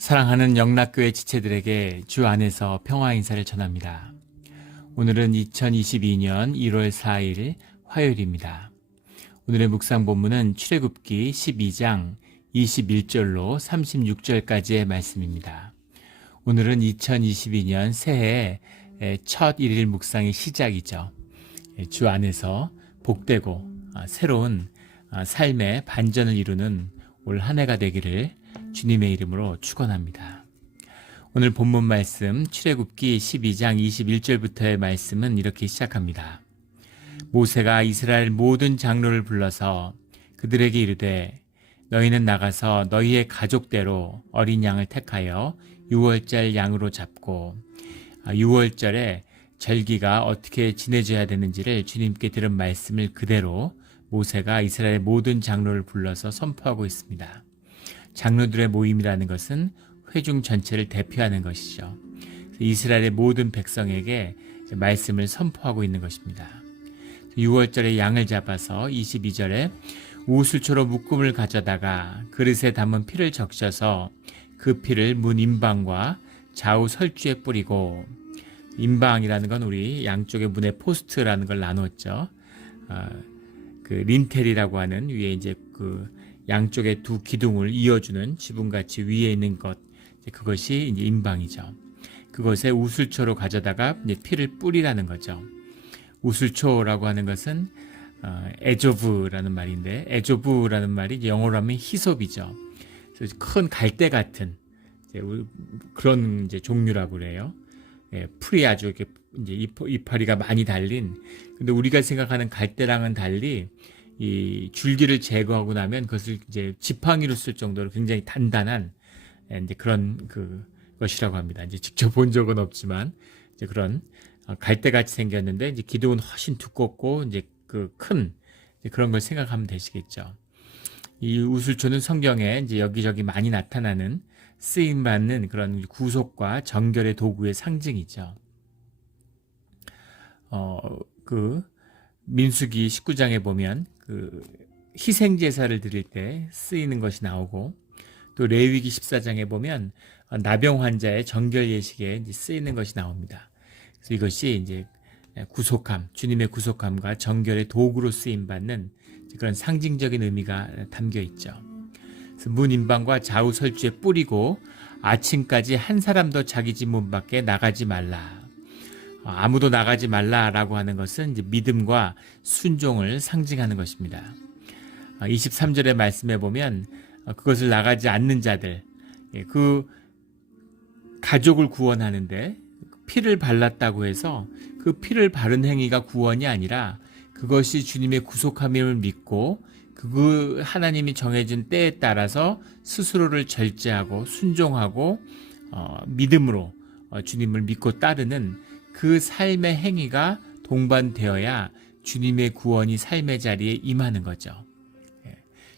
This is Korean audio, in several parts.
사랑하는 영락교회 지체들에게 주 안에서 평화 인사를 전합니다. 오늘은 2022년 1월 4일 화요일입니다. 오늘의 묵상 본문은 출애굽기 12장 21절로 36절까지의 말씀입니다. 오늘은 2022년 새해의 첫 일일 묵상의 시작이죠. 주 안에서 복되고 새로운 삶의 반전을 이루는 올 한 해가 되기를 주님의 이름으로 축원합니다. 오늘 본문 말씀 출애굽기 12장 21절부터의 말씀은 이렇게 시작합니다. 모세가 이스라엘 모든 장로를 불러서 그들에게 이르되 너희는 나가서 너희의 가족대로 어린 양을 택하여 유월절 양으로 잡고 6월절에 절기가 어떻게 지내져야 되는지를 주님께 들은 말씀을 그대로 모세가 이스라엘 모든 장로를 불러서 선포하고 있습니다. 장로들의 모임이라는 것은 회중 전체를 대표하는 것이죠. 이스라엘의 모든 백성에게 말씀을 선포하고 있는 것입니다. 6월절에 양을 잡아서 22절에 우슬초로 묶음을 가져다가 그릇에 담은 피를 적셔서 그 피를 문 임방과 좌우 설주에 뿌리고, 임방이라는 건 우리 양쪽의 문의 포스트라는 걸 나눴죠. 그 린텔이라고 하는 위에 이제 그 양쪽의 두 기둥을 이어주는 지붕같이 위에 있는 것, 그것이 이제 임방이죠. 그것에 우슬초로 가져다가 이제 피를 뿌리라는 거죠. 우슬초라고 하는 것은 에조브라는 말인데, 에조브라는 말이 영어로 하면 히솝이죠. 그래서 큰 갈대 같은 그런 이제 종류라고 그래요. 풀이 아주 이렇게 이제 이파리가 많이 달린. 근데 우리가 생각하는 갈대랑은 달리 이 줄기를 제거하고 나면 그것을 이제 지팡이로 쓸 정도로 굉장히 단단한 이제 그런 것이라고 합니다. 이제 직접 본 적은 없지만 이제 그런 갈대같이 생겼는데 이제 기둥은 훨씬 두껍고 이제 큰 그런 걸 생각하면 되시겠죠. 이 우슬초는 성경에 이제 여기저기 많이 나타나는 쓰임 받는 그런 구속과 정결의 도구의 상징이죠. 민수기 19장에 보면 희생 제사를 드릴 때 쓰이는 것이 나오고, 또 레위기 14장에 보면 나병 환자의 정결 예식에 쓰이는 것이 나옵니다. 그래서 이것이 이제 구속함, 주님의 구속함과 정결의 도구로 쓰임 받는 그런 상징적인 의미가 담겨 있죠. 그래서 문 임방과 좌우 설주에 뿌리고 아침까지 한 사람도 자기 집 문 밖에 나가지 말라. 아무도 나가지 말라라고 하는 것은 이제 믿음과 순종을 상징하는 것입니다. 23절의 말씀에 보면 그것을 나가지 않는 자들, 그 가족을 구원하는데 피를 발랐다고 해서 그 피를 바른 행위가 구원이 아니라 그것이 주님의 구속함임을 믿고 그 하나님이 정해진 때에 따라서 스스로를 절제하고 순종하고 믿음으로 주님을 믿고 따르는 그 삶의 행위가 동반되어야 주님의 구원이 삶의 자리에 임하는 거죠.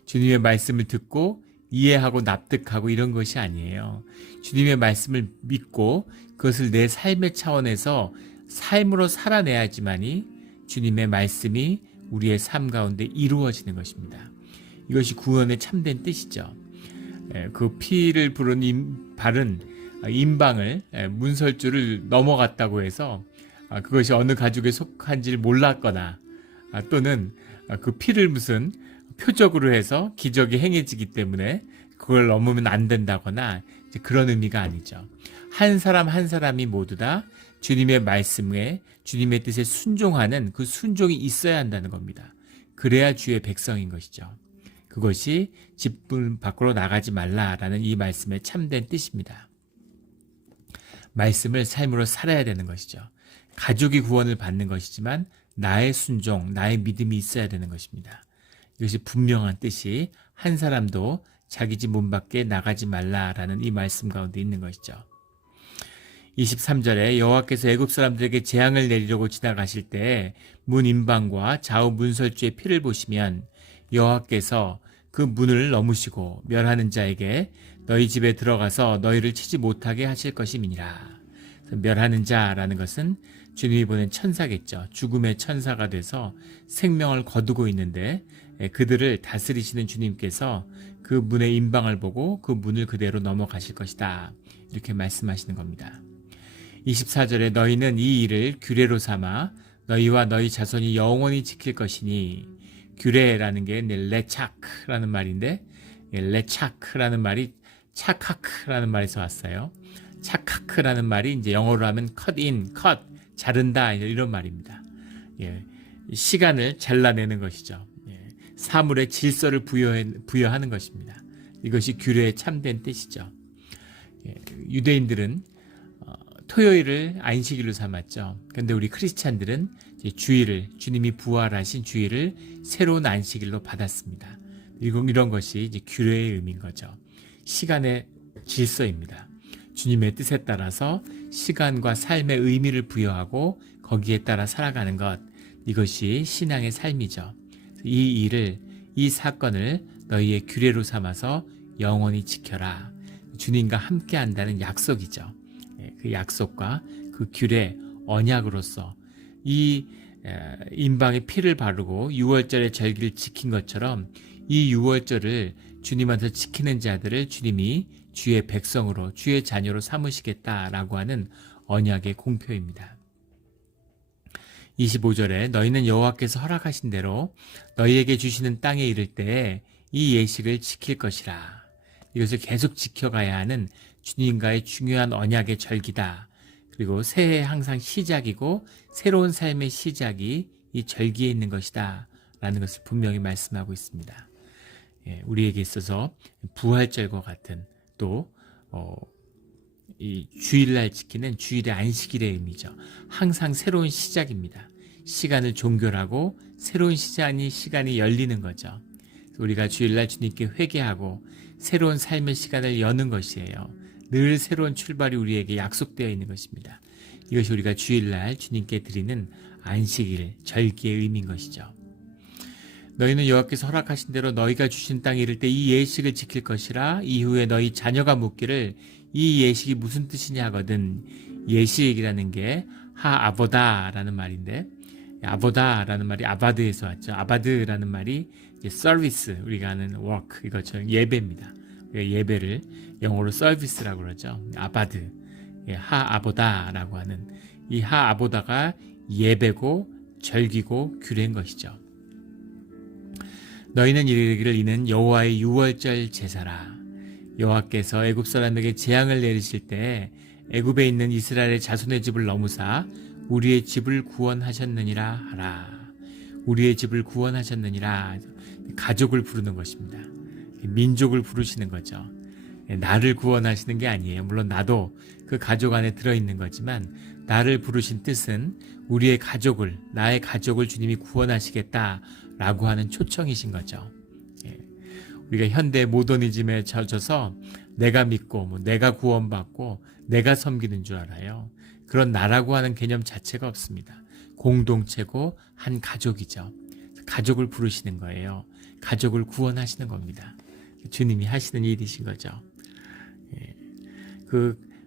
주님의 말씀을 듣고 이해하고 납득하고 이런 것이 아니에요. 주님의 말씀을 믿고 그것을 내 삶의 차원에서 삶으로 살아내야지만이 주님의 말씀이 우리의 삶 가운데 이루어지는 것입니다. 이것이 구원의 참된 뜻이죠. 그 피를 바른 임방을 문설주를 넘어갔다고 해서 그것이 어느 가족에 속한지를 몰랐거나 또는 그 피를 무슨 표적으로 해서 기적이 행해지기 때문에 그걸 넘으면 안 된다거나 그런 의미가 아니죠. 한 사람 한 사람이 모두 다 주님의 말씀에 주님의 뜻에 순종하는 그 순종이 있어야 한다는 겁니다. 그래야 주의 백성인 것이죠. 그것이 집문 밖으로 나가지 말라라는 이 말씀의 참된 뜻입니다. 말씀을 삶으로 살아야 되는 것이죠. 가족이 구원을 받는 것이지만 나의 순종, 나의 믿음이 있어야 되는 것입니다. 이것이 분명한 뜻이 한 사람도 자기 집 문 밖에 나가지 말라라는 이 말씀 가운데 있는 것이죠. 23절에 여호와께서 애굽 사람들에게 재앙을 내리려고 지나가실 때 문 임방과 좌우 문설주의 피를 보시면 여호와께서 그 문을 넘으시고 멸하는 자에게 너희 집에 들어가서 너희를 치지 못하게 하실 것임이니라. 멸하는 자라는 것은 주님이 보낸 천사겠죠. 죽음의 천사가 돼서 생명을 거두고 있는데 그들을 다스리시는 주님께서 그 문의 임방을 보고 그 문을 그대로 넘어가실 것이다. 이렇게 말씀하시는 겁니다. 24절에 너희는 이 일을 규례로 삼아 너희와 너희 자손이 영원히 지킬 것이니, 규례라는 게 레차크라는 말인데, 레차크라는 말이 차카크라는 말에서 왔어요. 차카크라는 말이 이제 영어로 하면 cut in, cut, 자른다 이런 말입니다. 시간을 잘라내는 것이죠. 사물의 질서를 부여하는 것입니다. 이것이 규례의 참된 뜻이죠. 유대인들은 토요일을 안식일로 삼았죠. 그런데 우리 크리스찬들은 주일을, 주님이 부활하신 주일을 새로운 안식일로 받았습니다. 이런 것이 이제 규례의 의미인 거죠. 시간의 질서입니다. 주님의 뜻에 따라서 시간과 삶의 의미를 부여하고 거기에 따라 살아가는 것, 이것이 신앙의 삶이죠. 이 사건을 너희의 규례로 삼아서 영원히 지켜라. 주님과 함께 한다는 약속이죠. 그 약속과 그 규례, 언약으로서 이 임방의 피를 바르고 유월절의 절기를 지킨 것처럼 이 유월절을 주님한테 지키는 자들을 주님이 주의 백성으로, 주의 자녀로 삼으시겠다라고 하는 언약의 공표입니다. 25절에 너희는 여호와께서 허락하신 대로 너희에게 주시는 땅에 이를 때에 이 예식을 지킬 것이라. 이것을 계속 지켜가야 하는 주님과의 중요한 언약의 절기다. 그리고 새해의 항상 시작이고 새로운 삶의 시작이 이 절기에 있는 것이다 라는 것을 분명히 말씀하고 있습니다. 우리에게 있어서 부활절과 같은 또 이 주일날 지키는 주일의 안식일의 의미죠. 항상 새로운 시작입니다. 시간을 종결하고 새로운 시간이 열리는 거죠. 우리가 주일날 주님께 회개하고 새로운 삶의 시간을 여는 것이에요. 늘 새로운 출발이 우리에게 약속되어 있는 것입니다. 이것이 우리가 주일날 주님께 드리는 안식일, 절기의 의미인 것이죠. 너희는 여호와께서 허락하신 대로 너희가 주신 땅에 이를 때 이 예식을 지킬 것이라. 이후에 너희 자녀가 묻기를 이 예식이 무슨 뜻이냐 하거든. 예식이라는 게 하아보다라는 말인데, 아보다라는 말이 아바드에서 왔죠. 아바드라는 말이 이제 서비스, 우리가 하는 워크, 이것처럼 예배입니다. 예배를 영어로 서비스라고 그러죠. 아바드, 하아보다라고 하는 이 하아보다가 예배고 절기고 규례인 것이죠. 너희는 이르기를 이는 여호와의 유월절 제사라. 여호와께서 애굽 사람에게 재앙을 내리실 때 애굽에 있는 이스라엘의 자손의 집을 넘으사 우리의 집을 구원하셨느니라 하라. 우리의 집을 구원하셨느니라. 가족을 부르는 것입니다. 민족을 부르시는 거죠. 나를 구원하시는 게 아니에요. 물론 나도 그 가족 안에 들어있는 거지만 나를 부르신 뜻은 우리의 가족을, 나의 가족을 주님이 구원하시겠다라고 하는 초청이신 거죠. 우리가 현대 모더니즘에 젖어서 내가 믿고 내가 구원받고 내가 섬기는 줄 알아요. 그런 나라고 하는 개념 자체가 없습니다. 공동체고 한 가족이죠. 가족을 부르시는 거예요. 가족을 구원하시는 겁니다. 주님이 하시는 일이신 거죠.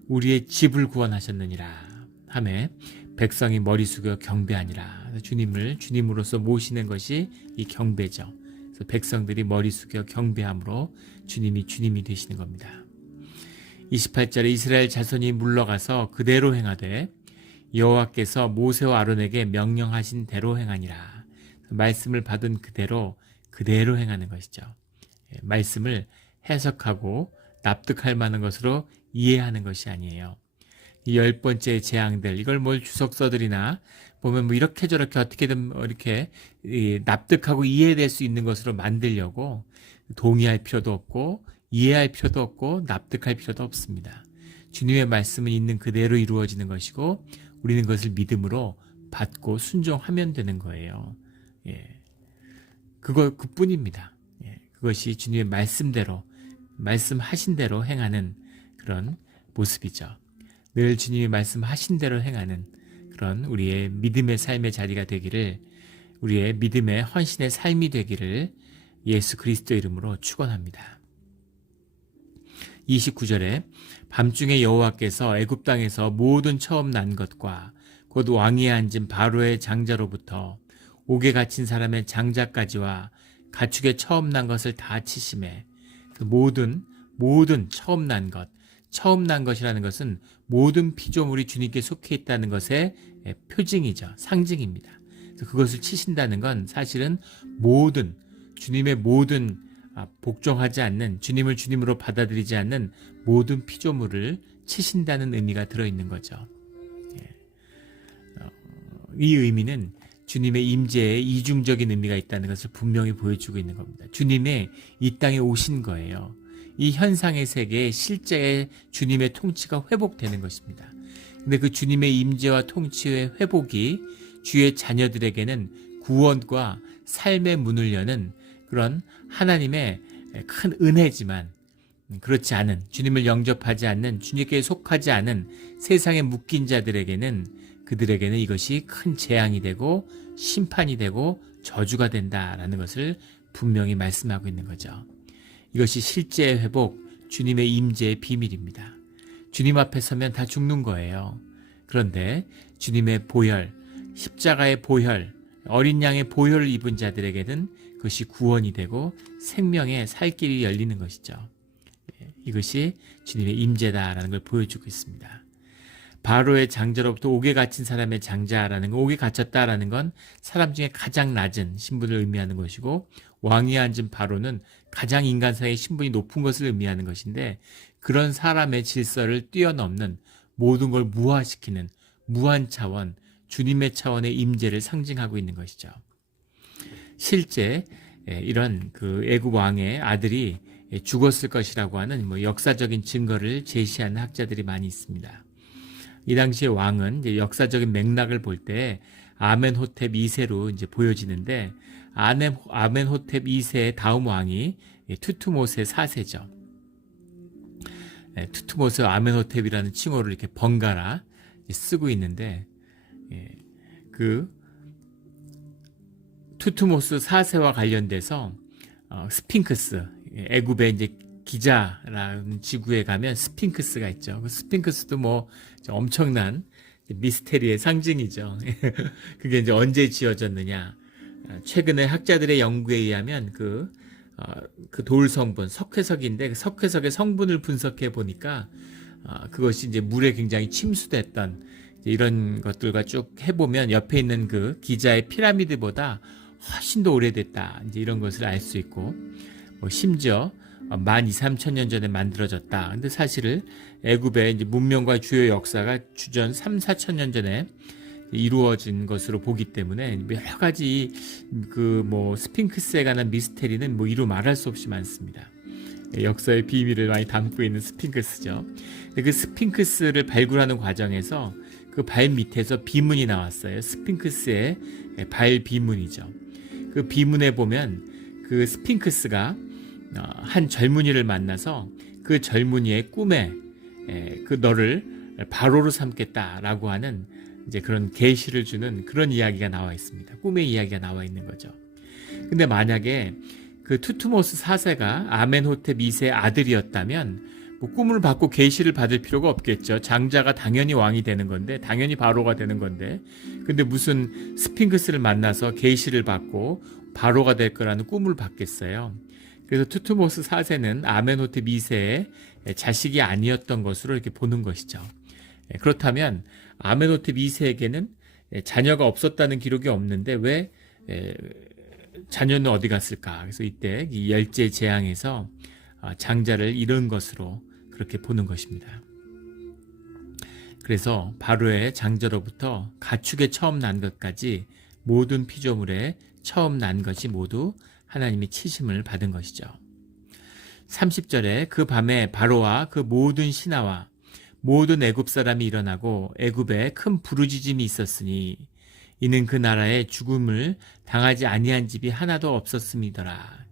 우리의 집을 구원하셨느니라 하매 백성이 머리 숙여 경배하니라. 주님을 주님으로서 모시는 것이 이 경배죠. 그래서 백성들이 머리 숙여 경배함으로 주님이 되시는 겁니다. 28절에 이스라엘 자손이 물러가서 그대로 행하되 여호와께서 모세와 아론에게 명령하신 대로 행하니라. 말씀을 받은 그대로 행하는 것이죠. 말씀을 해석하고 납득할 만한 것으로 이해하는 것이 아니에요. 이 10번째 재앙들, 이걸 뭘 주석서들이나 보면 이렇게 저렇게 어떻게든 이렇게 납득하고 이해될 수 있는 것으로 만들려고 동의할 필요도 없고 이해할 필요도 없고 납득할 필요도 없습니다. 주님의 말씀은 있는 그대로 이루어지는 것이고 우리는 그것을 믿음으로 받고 순종하면 되는 거예요. 그뿐입니다. 그것이 주님의 말씀대로, 말씀하신 대로 행하는 그런 모습이죠. 늘 주님이 말씀하신 대로 행하는 그런 우리의 믿음의 삶의 자리가 되기를, 우리의 믿음의 헌신의 삶이 되기를 예수 그리스도 이름으로 축원합니다. 29절에 밤중에 여호와께서 애굽 땅에서 모든 처음 난 것과 곧 왕위에 앉은 바로의 장자로부터 옥에 갇힌 사람의 장자까지와 가축의 처음 난 것을 다 치심에. 그 모든 처음 난 것이라는 것은 모든 피조물이 주님께 속해 있다는 것의 표징이죠. 상징입니다. 그래서 그것을 치신다는 건 사실은 주님의 모든 복종하지 않는, 주님을 주님으로 받아들이지 않는 모든 피조물을 치신다는 의미가 들어있는 거죠. 이 의미는 주님의 임재에 이중적인 의미가 있다는 것을 분명히 보여주고 있는 겁니다. 주님의 이 땅에 오신 거예요. 이 현상의 세계에 실제 주님의 통치가 회복되는 것입니다. 근데 그 주님의 임재와 통치의 회복이 주의 자녀들에게는 구원과 삶의 문을 여는 그런 하나님의 큰 은혜지만, 그렇지 않은, 주님을 영접하지 않는, 주님께 속하지 않은 세상에 묶인 자들에게는, 그들에게는 이것이 큰 재앙이 되고 심판이 되고 저주가 된다라는 것을 분명히 말씀하고 있는 거죠. 이것이 실제의 회복, 주님의 임재의 비밀입니다. 주님 앞에 서면 다 죽는 거예요. 그런데 주님의 보혈, 십자가의 보혈, 어린 양의 보혈을 입은 자들에게는 그것이 구원이 되고 생명의 살 길이 열리는 것이죠. 이것이 주님의 임재다라는 걸 보여주고 있습니다. 바로의 장자로부터 옥에 갇힌 사람의 장자라는 건, 옥에 갇혔다라는 건 사람 중에 가장 낮은 신분을 의미하는 것이고, 왕위에 앉은 바로는 가장 인간사의 신분이 높은 것을 의미하는 것인데, 그런 사람의 질서를 뛰어넘는, 모든 걸 무화시키는 무한 차원, 주님의 차원의 임재를 상징하고 있는 것이죠. 실제 이런 그 애굽 왕의 아들이 죽었을 것이라고 하는 역사적인 증거를 제시하는 학자들이 많이 있습니다. 이 당시의 왕은 이제 역사적인 맥락을 볼 때 아멘호텝 2세로 이제 보여지는데, 아멘호텝 2세의 다음 왕이 투투모세 4세죠. 투투모세 아멘호텝이라는 칭호를 이렇게 번갈아 쓰고 있는데, 그 투투모스 4세와 관련돼서 스핑크스, 애굽의 이제 기자라는 지구에 가면 스핑크스가 있죠. 그 스핑크스도 엄청난 미스테리의 상징이죠. 그게 이제 언제 지어졌느냐? 최근에 학자들의 연구에 의하면 그 돌 성분, 석회석인데 그 석회석의 성분을 분석해 보니까 그것이 이제 물에 굉장히 침수됐던, 이런 것들과 쭉 해보면 옆에 있는 그 기자의 피라미드보다 훨씬 더 오래됐다, 이제 이런 것을 알 수 있고, 심지어 12,000~13,000년 전에 만들어졌다. 근데 사실 애굽의 이제 문명과 주요 역사가 주전 3,000~4,000년 전에 이루어진 것으로 보기 때문에 여러 가지 스핑크스에 관한 미스테리는 이루 말할 수 없이 많습니다. 역사의 비밀을 많이 담고 있는 스핑크스죠. 그 스핑크스를 발굴하는 과정에서 그 발 밑에서 비문이 나왔어요. 스핑크스의 발 비문이죠. 그 비문에 보면 그 스핑크스가 한 젊은이를 만나서 그 젊은이의 꿈에 그 너를 바로로 삼겠다라고 하는 이제 그런 계시를 주는 그런 이야기가 나와 있습니다. 꿈의 이야기가 나와 있는 거죠. 근데 만약에 그 투투모스 4세가 아멘호텝 2세의 아들이었다면 꿈을 받고 계시를 받을 필요가 없겠죠. 장자가 당연히 왕이 되는 건데, 당연히 바로가 되는 건데, 근데 무슨 스핑크스를 만나서 계시를 받고 바로가 될 거라는 꿈을 받겠어요. 그래서 투투모스 4세는 아멘호텝 2세의 자식이 아니었던 것으로 이렇게 보는 것이죠. 그렇다면 아멘호텝 2세에게는 자녀가 없었다는 기록이 없는데 왜 자녀는 어디 갔을까? 그래서 이때 이 열째 재앙에서 장자를 잃은 것으로 그렇게 보는 것입니다. 그래서 바로의 장자로부터 가축의 처음 난 것까지 모든 피조물의 처음 난 것이 모두 하나님의 치심을 받은 것이죠. 30절에 그 밤에 바로와 그 모든 신하와 모든 애굽 사람이 일어나고 애굽에 큰 부르짖음이 있었으니 이는 그 나라에 죽음을 당하지 아니한 집이 하나도 없었음이더라.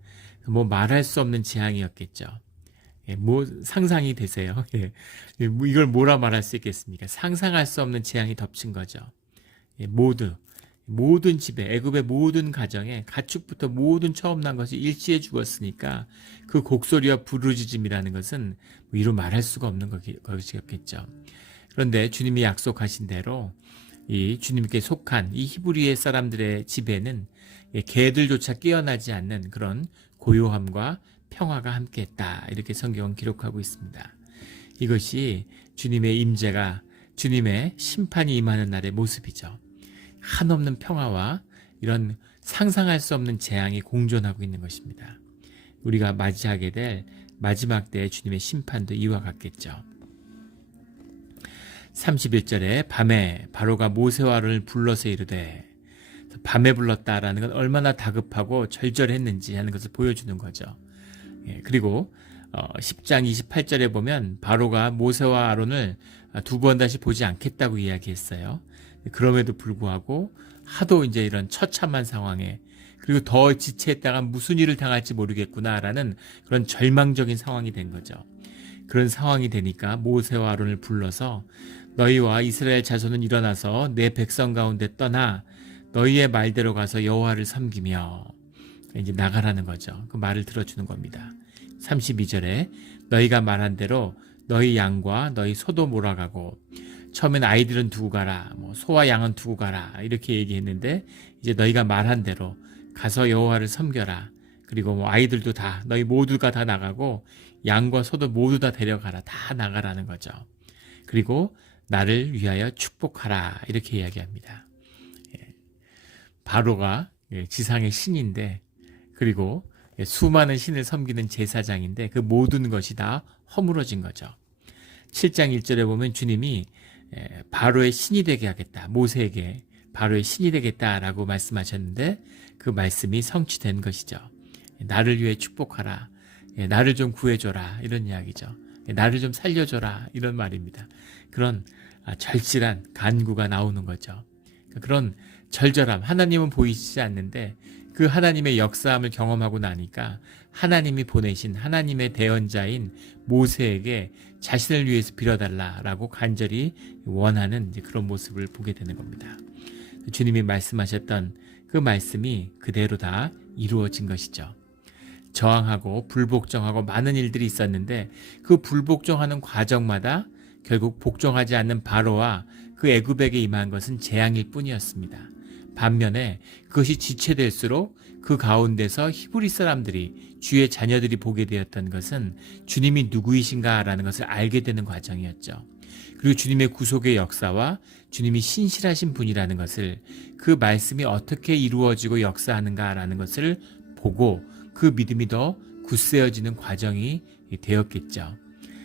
말할 수 없는 재앙이었겠죠. 상상이 되세요? 이걸 뭐라 말할 수 있겠습니까? 상상할 수 없는 재앙이 덮친 거죠. 모든 집에, 애굽의 모든 가정에 가축부터 모든 처음 난 것이 일시에 죽었으니까 그 곡소리와 부르짖음이라는 것은 이루 말할 수가 없는 것이었겠죠. 그런데 주님이 약속하신 대로 이 주님께 속한 이 히브리의 사람들의 집에는 개들조차 깨어나지 않는 그런 고요함과 평화가 함께했다. 이렇게 성경은 기록하고 있습니다. 이것이 주님의 임재가, 주님의 심판이 임하는 날의 모습이죠. 한없는 평화와 이런 상상할 수 없는 재앙이 공존하고 있는 것입니다. 우리가 맞이하게 될 마지막 때의 주님의 심판도 이와 같겠죠. 31절에 밤에 바로가 모세와 아론을 불러서 이르되, 밤에 불렀다라는 건 얼마나 다급하고 절절했는지 하는 것을 보여주는 거죠. 그리고 10장 28절에 보면 바로가 모세와 아론을 두 번 다시 보지 않겠다고 이야기했어요. 그럼에도 불구하고 하도 이제 이런 처참한 상황에, 그리고 더 지체했다가 무슨 일을 당할지 모르겠구나라는 그런 절망적인 상황이 된 거죠. 그런 상황이 되니까 모세와 아론을 불러서 너희와 이스라엘 자손은 일어나서 내 백성 가운데 떠나 너희의 말대로 가서 여호와를 섬기며, 이제 나가라는 거죠. 그 말을 들어주는 겁니다. 32절에 너희가 말한 대로 너희 양과 너희 소도 몰아가고, 처음엔 아이들은 두고 가라, 소와 양은 두고 가라 이렇게 얘기했는데, 이제 너희가 말한 대로 가서 여호와를 섬겨라. 그리고 아이들도 다, 너희 모두가 다 나가고 양과 소도 모두 다 데려가라. 다 나가라는 거죠. 그리고 나를 위하여 축복하라 이렇게 이야기합니다. 바로가 지상의 신인데, 그리고 수많은 신을 섬기는 제사장인데 그 모든 것이 다 허물어진 거죠. 7장 1절에 보면 주님이 바로의 신이 되게 하겠다, 모세에게 바로의 신이 되겠다라고 말씀하셨는데 그 말씀이 성취된 것이죠. 나를 위해 축복하라, 나를 좀 구해줘라 이런 이야기죠. 나를 좀 살려줘라 이런 말입니다. 그런 절실한 간구가 나오는 거죠. 그런 절절함, 하나님은 보이시지 않는데 그 하나님의 역사함을 경험하고 나니까 하나님이 보내신 하나님의 대언자인 모세에게 자신을 위해서 빌어달라라고 간절히 원하는 그런 모습을 보게 되는 겁니다. 주님이 말씀하셨던 그 말씀이 그대로 다 이루어진 것이죠. 저항하고 불복종하고 많은 일들이 있었는데 그 불복종하는 과정마다 결국 복종하지 않는 바로와 그 애굽에게 임한 것은 재앙일 뿐이었습니다. 반면에 그것이 지체될수록 그 가운데서 히브리 사람들이, 주의 자녀들이 보게 되었던 것은 주님이 누구이신가라는 것을 알게 되는 과정이었죠. 그리고 주님의 구속의 역사와 주님이 신실하신 분이라는 것을, 그 말씀이 어떻게 이루어지고 역사하는가라는 것을 보고 그 믿음이 더 굳세어지는 과정이 되었겠죠.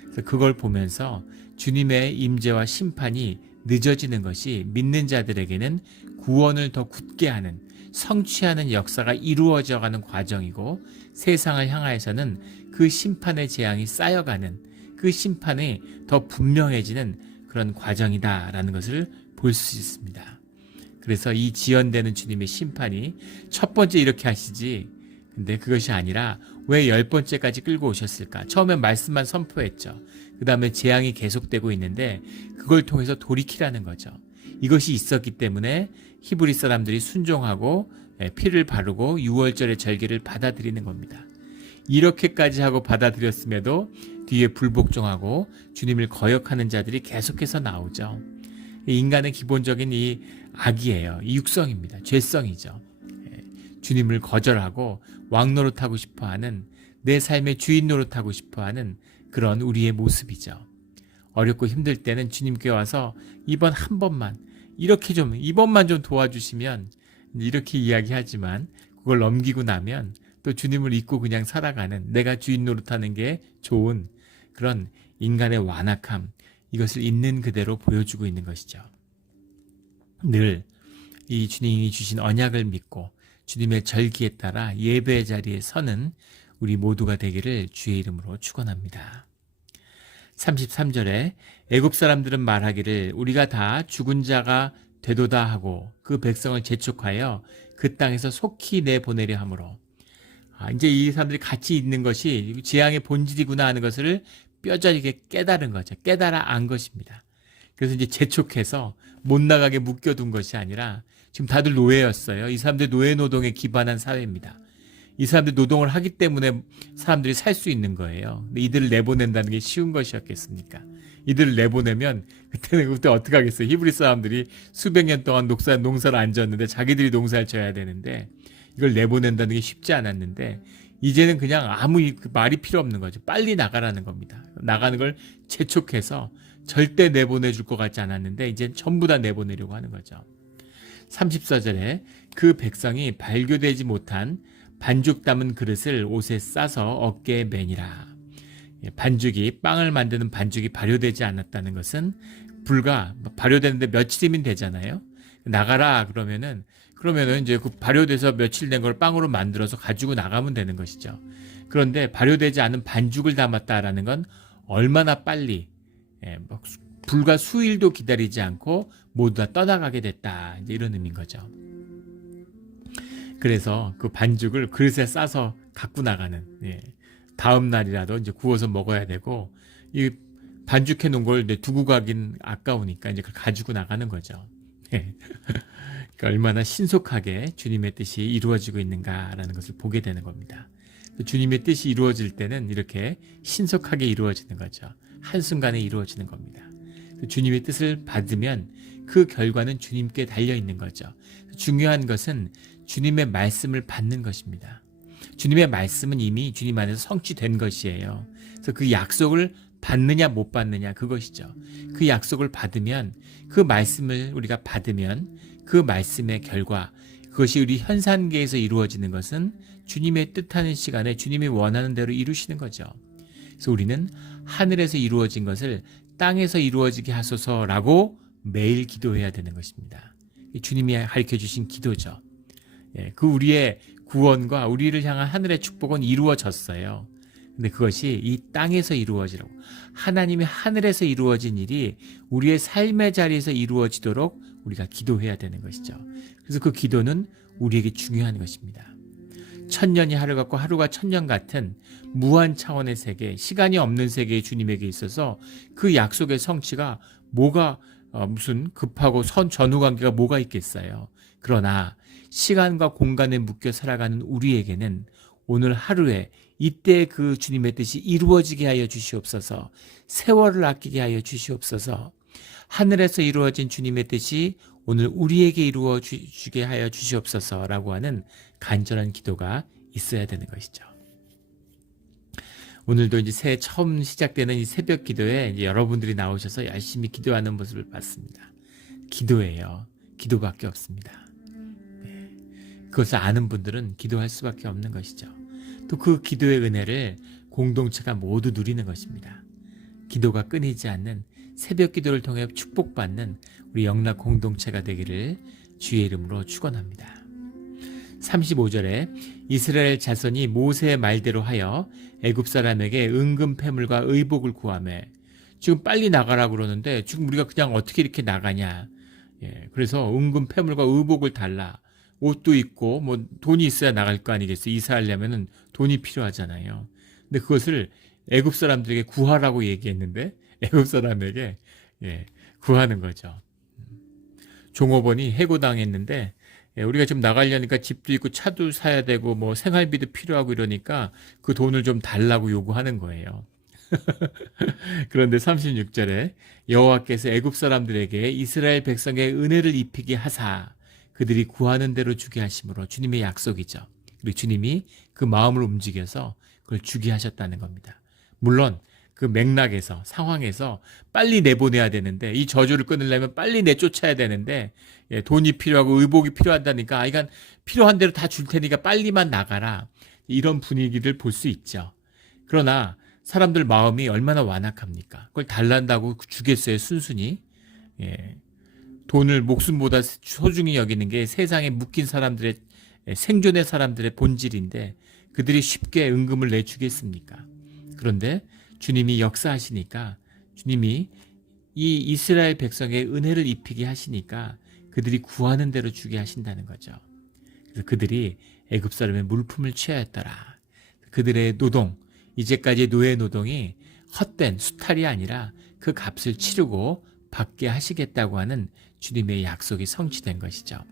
그래서 그걸 보면서 주님의 임재와 심판이 늦어지는 것이 믿는 자들에게는 구원을 더 굳게 하는, 성취하는 역사가 이루어져가는 과정이고, 세상을 향하여서는 그 심판의 재앙이 쌓여가는, 그 심판이 더 분명해지는 그런 과정이다라는 것을 볼 수 있습니다. 그래서 이 지연되는 주님의 심판이 첫 번째 이렇게 하시지, 근데 그것이 아니라 왜 10번째까지 끌고 오셨을까? 처음엔 말씀만 선포했죠. 그 다음에 재앙이 계속되고 있는데 그걸 통해서 돌이키라는 거죠. 이것이 있었기 때문에 히브리 사람들이 순종하고 피를 바르고 유월절의 절기를 받아들이는 겁니다. 이렇게까지 하고 받아들였음에도 뒤에 불복종하고 주님을 거역하는 자들이 계속해서 나오죠. 인간의 기본적인 이 악이에요. 이 육성입니다. 죄성이죠. 주님을 거절하고 왕 노릇하고 싶어하는, 내 삶의 주인 노릇하고 싶어하는 그런 우리의 모습이죠. 어렵고 힘들 때는 주님께 와서 이번 한 번만, 이번만 좀 도와주시면, 이렇게 이야기하지만 그걸 넘기고 나면 또 주님을 잊고 그냥 살아가는, 내가 주인 노릇하는 게 좋은 그런 인간의 완악함, 이것을 있는 그대로 보여주고 있는 것이죠. 늘 이 주님이 주신 언약을 믿고 주님의 절기에 따라 예배의 자리에 서는 우리 모두가 되기를 주의 이름으로 축원합니다. 33절에 애굽 사람들은 말하기를 우리가 다 죽은 자가 되도다 하고 그 백성을 재촉하여 그 땅에서 속히 내보내려 하므로, 이제 이 사람들이 같이 있는 것이 재앙의 본질이구나 하는 것을 뼈저리게 깨달은 거죠. 깨달아 안 것입니다. 그래서 이제 재촉해서 못 나가게 묶여둔 것이 아니라 지금 다들 노예였어요. 이 사람들 노예 노동에 기반한 사회입니다. 이 사람들이 노동을 하기 때문에 사람들이 살 수 있는 거예요. 근데 이들을 내보낸다는 게 쉬운 것이었겠습니까? 이들을 내보내면 그때 어떻게 하겠어요? 히브리 사람들이 수백 년 동안 농사를 안 졌는데 자기들이 농사를 져야 되는데 이걸 내보낸다는 게 쉽지 않았는데 이제는 그냥 아무 말이 필요 없는 거죠. 빨리 나가라는 겁니다. 나가는 걸 재촉해서 절대 내보내줄 것 같지 않았는데 이제 전부 다 내보내려고 하는 거죠. 34절에 그 백성이 발교되지 못한 반죽 담은 그릇을 옷에 싸서 어깨에 매니라. 반죽이 빵을 만드는 반죽이 발효되지 않았다는 것은 불과 발효되는데 며칠이면 되잖아요. 나가라 그러면은 이제 그 발효돼서 며칠 된 걸 빵으로 만들어서 가지고 나가면 되는 것이죠. 그런데 발효되지 않은 반죽을 담았다라는 건 얼마나 빨리 불과 수일도 기다리지 않고 모두 다 떠나가게 됐다. 이제 이런 의미인 거죠. 그래서 그 반죽을 그릇에 싸서 갖고 나가는 다음 날이라도 이제 구워서 먹어야 되고 이 반죽해 놓은 걸 두고 가긴 아까우니까 이제 그걸 가지고 나가는 거죠. 그러니까 얼마나 신속하게 주님의 뜻이 이루어지고 있는가라는 것을 보게 되는 겁니다. 주님의 뜻이 이루어질 때는 이렇게 신속하게 이루어지는 거죠. 한순간에 이루어지는 겁니다. 주님의 뜻을 받으면 그 결과는 주님께 달려 있는 거죠. 중요한 것은 주님의 말씀을 받는 것입니다. 주님의 말씀은 이미 주님 안에서 성취된 것이에요. 그래서 그 약속을 받느냐 못 받느냐 그것이죠. 그 약속을 받으면 그 말씀을 우리가 받으면 그 말씀의 결과 그것이 우리 현산계에서 이루어지는 것은 주님의 뜻하는 시간에 주님이 원하는 대로 이루시는 거죠. 그래서 우리는 하늘에서 이루어진 것을 땅에서 이루어지게 하소서라고 매일 기도해야 되는 것입니다. 주님이 가르쳐주신 기도죠. 그 우리의 구원과 우리를 향한 하늘의 축복은 이루어졌어요. 근데 그것이 이 땅에서 이루어지라고 하나님이 하늘에서 이루어진 일이 우리의 삶의 자리에서 이루어지도록 우리가 기도해야 되는 것이죠. 그래서 그 기도는 우리에게 중요한 것입니다. 천년이 하루 같고 하루가 천년 같은 무한 차원의 세계, 시간이 없는 세계의 주님에게 있어서 그 약속의 성취가 뭐가 무슨 급하고 전후 관계가 뭐가 있겠어요. 그러나 시간과 공간에 묶여 살아가는 우리에게는 오늘 하루에 이때 그 주님의 뜻이 이루어지게 하여 주시옵소서. 세월을 아끼게 하여 주시옵소서. 하늘에서 이루어진 주님의 뜻이 오늘 우리에게 이루어지게 하여 주시옵소서라고 하는 간절한 기도가 있어야 되는 것이죠. 오늘도 이제 새해 처음 시작되는 이 새벽 기도에 이제 여러분들이 나오셔서 열심히 기도하는 모습을 봤습니다. 기도예요. 기도밖에 없습니다. 그것을 아는 분들은 기도할 수밖에 없는 것이죠. 또 그 기도의 은혜를 공동체가 모두 누리는 것입니다. 기도가 끊이지 않는 새벽 기도를 통해 축복받는 우리 영락 공동체가 되기를 주의 이름으로 축원합니다. 35절에 이스라엘 자손이 모세의 말대로 하여 애굽 사람에게 은금 패물과 의복을 구하며 지금 빨리 나가라 그러는데 지금 우리가 그냥 어떻게 이렇게 나가냐. 그래서 은금 패물과 의복을 달라. 옷도 있고 뭐 돈이 있어야 나갈 거 아니겠어요. 이사하려면은 돈이 필요하잖아요. 근데 그것을 애굽 사람들에게 구하라고 얘기했는데 애굽 사람에게 구하는 거죠. 종업원이 해고당했는데 우리가 좀 나가려니까 집도 있고 차도 사야 되고 뭐 생활비도 필요하고 이러니까 그 돈을 좀 달라고 요구하는 거예요. 그런데 36절에 여호와께서 애굽 사람들에게 이스라엘 백성의 은혜를 입히게 하사 그들이 구하는 대로 주게 하심으로 주님의 약속이죠. 그리고 주님이 그 마음을 움직여서 그걸 주게 하셨다는 겁니다. 물론 그 맥락에서 상황에서 빨리 내보내야 되는데 이 저주를 끊으려면 빨리 내쫓아야 되는데 돈이 필요하고 의복이 필요하다니까 이건 필요한 대로 다 줄 테니까 빨리만 나가라. 이런 분위기를 볼 수 있죠. 그러나 사람들 마음이 얼마나 완악합니까? 그걸 달란다고 주겠어요, 순순히. 돈을 목숨보다 소중히 여기는 게 세상에 묶인 사람들의 생존의 사람들의 본질인데 그들이 쉽게 은금을 내주겠습니까? 그런데 주님이 역사하시니까 주님이 이 이스라엘 백성의 은혜를 입히게 하시니까 그들이 구하는 대로 주게 하신다는 거죠. 그래서 그들이 애굽 사람의 물품을 취하였더라. 그들의 노동, 이제까지의 노예 노동이 헛된 수탈이 아니라 그 값을 치르고 받게 하시겠다고 하는 주님의 약속이 성취된 것이죠.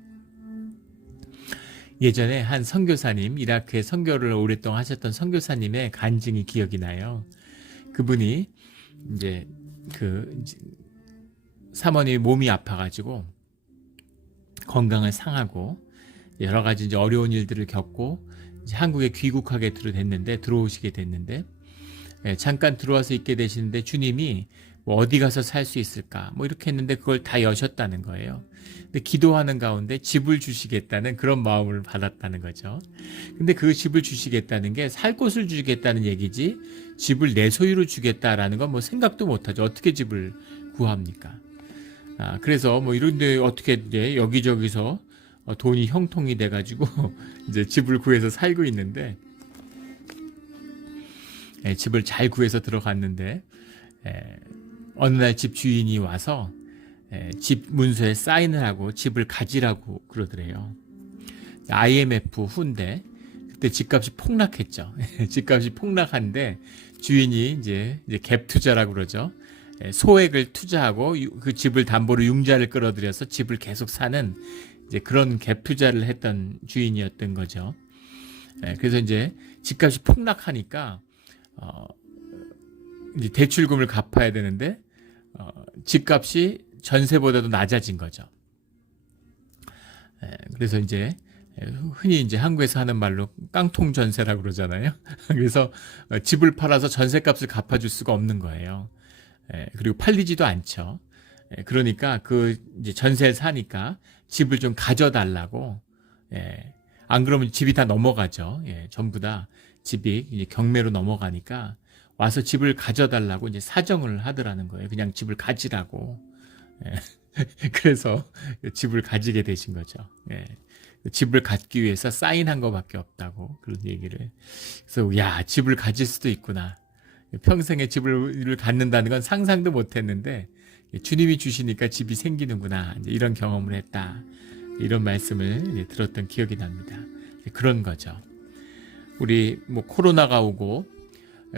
예전에 한 선교사님, 이라크에 선교를 오랫동안 하셨던 선교사님의 간증이 기억이 나요. 그분이 이제 사모님이 몸이 아파가지고 건강을 상하고 여러 가지 이제 어려운 일들을 겪고 이제 한국에 귀국하게 들어오시게 됐는데, 잠깐 들어와서 있게 되시는데 주님이 뭐 어디 가서 살 수 있을까 뭐 이렇게 했는데 그걸 다 여셨다는 거예요. 근데 기도하는 가운데 집을 주시겠다는 그런 마음을 받았다는 거죠. 근데 그 집을 주시겠다는 게 살 곳을 주시겠다는 얘기지, 집을 내 소유로 주겠다라는 건 뭐 생각도 못하죠. 어떻게 집을 구합니까? 그래서 뭐 이런데 어떻게 이제 여기저기서 돈이 형통이 돼가지고 이제 집을 구해서 살고 있는데, 집을 잘 구해서 들어갔는데, 어느 날 집 주인이 와서 집 문서에 사인을 하고 집을 가지라고 그러더래요. IMF 후인데 그때 집값이 폭락했죠. 집값이 폭락한데 주인이 이제 갭 투자라고 그러죠. 소액을 투자하고 그 집을 담보로 융자를 끌어들여서 집을 계속 사는 이제 그런 갭 투자를 했던 주인이었던 거죠. 그래서 이제 집값이 폭락하니까 이제 대출금을 갚아야 되는데 집값이 전세보다도 낮아진 거죠. 그래서 이제 흔히 이제 한국에서 하는 말로 깡통 전세라고 그러잖아요. 그래서 집을 팔아서 전세값을 갚아줄 수가 없는 거예요. 그리고 팔리지도 않죠. 그러니까 그 이제 전세를 사니까 집을 좀 가져달라고. 안 그러면 집이 다 넘어가죠. 전부 다 집이 이제 경매로 넘어가니까 와서 집을 가져달라고 이제 사정을 하더라는 거예요. 그냥 집을 가지라고. 그래서 집을 가지게 되신 거죠. 집을 갖기 위해서 사인한 것밖에 없다고 그런 얘기를. 그래서 야, 집을 가질 수도 있구나. 평생에 집을 갖는다는 건 상상도 못했는데 주님이 주시니까 집이 생기는구나. 이제 이런 경험을 했다. 이런 말씀을 들었던 기억이 납니다. 그런 거죠. 우리 뭐 코로나가 오고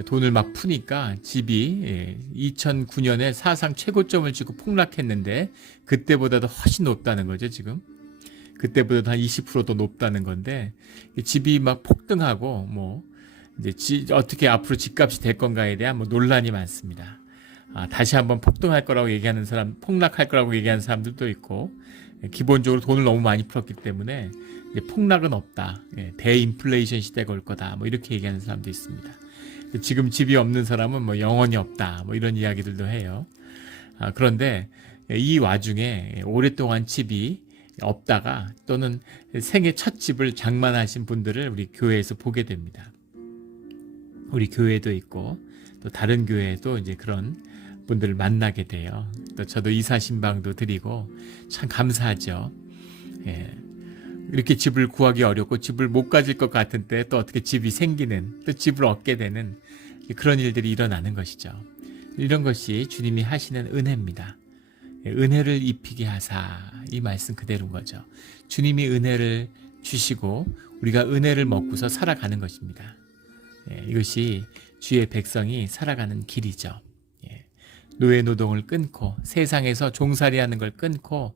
돈을 막 푸니까 집이 2009년에 사상 최고점을 찍고 폭락했는데 그때보다도 훨씬 높다는 거죠, 지금. 그때보다 한 20%더 높다는 건데, 집이 막 폭등하고 뭐 이제 어떻게 앞으로 집값이 될 건가에 대한 뭐 논란이 많습니다. 다시 한번 폭등할 거라고 얘기하는 사람, 폭락할 거라고 얘기하는 사람들도 있고, 기본적으로 돈을 너무 많이 풀었기 때문에 이제 폭락은 없다. 대인플레이션 시대가 올 거다. 뭐 이렇게 얘기하는 사람도 있습니다. 지금 집이 없는 사람은 뭐 영원히 없다. 뭐 이런 이야기들도 해요. 그런데 이 와중에 오랫동안 집이 없다가 또는 생애 첫 집을 장만하신 분들을 우리 교회에서 보게 됩니다. 우리 교회도 있고 또 다른 교회에도 이제 그런 분들을 만나게 돼요. 또 저도 이사 신방도 드리고 참 감사하죠. 이렇게 집을 구하기 어렵고 집을 못 가질 것 같은 때 또 어떻게 집이 생기는, 또 집을 얻게 되는 그런 일들이 일어나는 것이죠. 이런 것이 주님이 하시는 은혜입니다. 은혜를 입히게 하사, 이 말씀 그대로인 거죠. 주님이 은혜를 주시고 우리가 은혜를 먹고서 살아가는 것입니다. 이것이 주의 백성이 살아가는 길이죠. 노예 노동을 끊고 세상에서 종살이하는 걸 끊고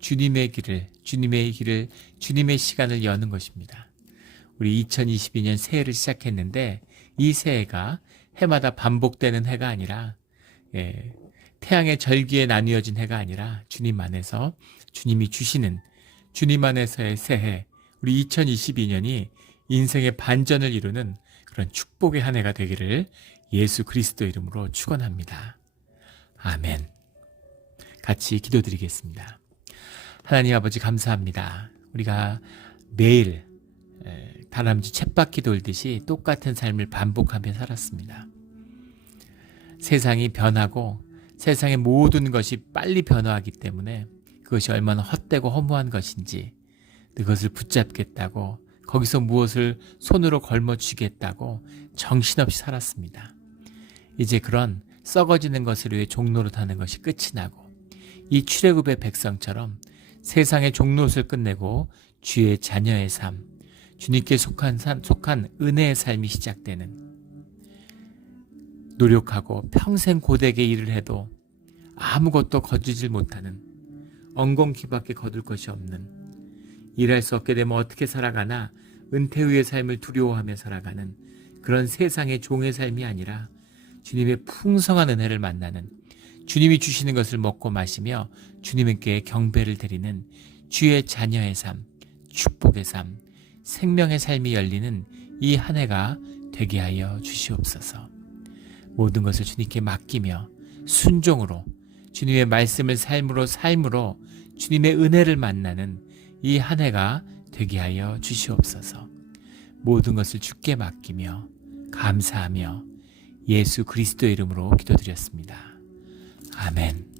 주님의 길을, 주님의 시간을 여는 것입니다. 우리 2022년 새해를 시작했는데 이 새해가 해마다 반복되는 해가 아니라 태양의 절기에 나뉘어진 해가 아니라 주님 안에서 주님이 주시는 주님 안에서의 새해, 우리 2022년이 인생의 반전을 이루는 그런 축복의 한 해가 되기를 예수 그리스도 이름으로 축원합니다. 아멘. 같이 기도드리겠습니다. 하나님 아버지 감사합니다. 우리가 매일 다람쥐 쳇바퀴 돌듯이 똑같은 삶을 반복하며 살았습니다. 세상이 변하고 세상의 모든 것이 빨리 변화하기 때문에 그것이 얼마나 헛되고 허무한 것인지, 그것을 붙잡겠다고 거기서 무엇을 손으로 걸머쥐겠다고 정신없이 살았습니다. 이제 그런 썩어지는 것을 위해 종노릇하는 것이 끝이 나고 이 출애굽의 백성처럼 세상의 종노릇을 끝내고 주의 자녀의 삶, 주님께 속한 은혜의 삶이 시작되는, 노력하고 평생 고되게 일을 해도 아무것도 거두질 못하는, 엉겅퀴밖에 거둘 것이 없는 일할 수 없게 되면 어떻게 살아가나 은퇴 후의 삶을 두려워하며 살아가는 그런 세상의 종의 삶이 아니라 주님의 풍성한 은혜를 만나는, 주님이 주시는 것을 먹고 마시며 주님께 경배를 드리는 주의 자녀의 삶, 축복의 삶, 생명의 삶이 열리는 이 한 해가 되게 하여 주시옵소서. 모든 것을 주님께 맡기며 순종으로 주님의 말씀을 삶으로 주님의 은혜를 만나는 이 한 해가 되게 하여 주시옵소서. 모든 것을 주께 맡기며 감사하며 예수 그리스도의 이름으로 기도드렸습니다. 아멘.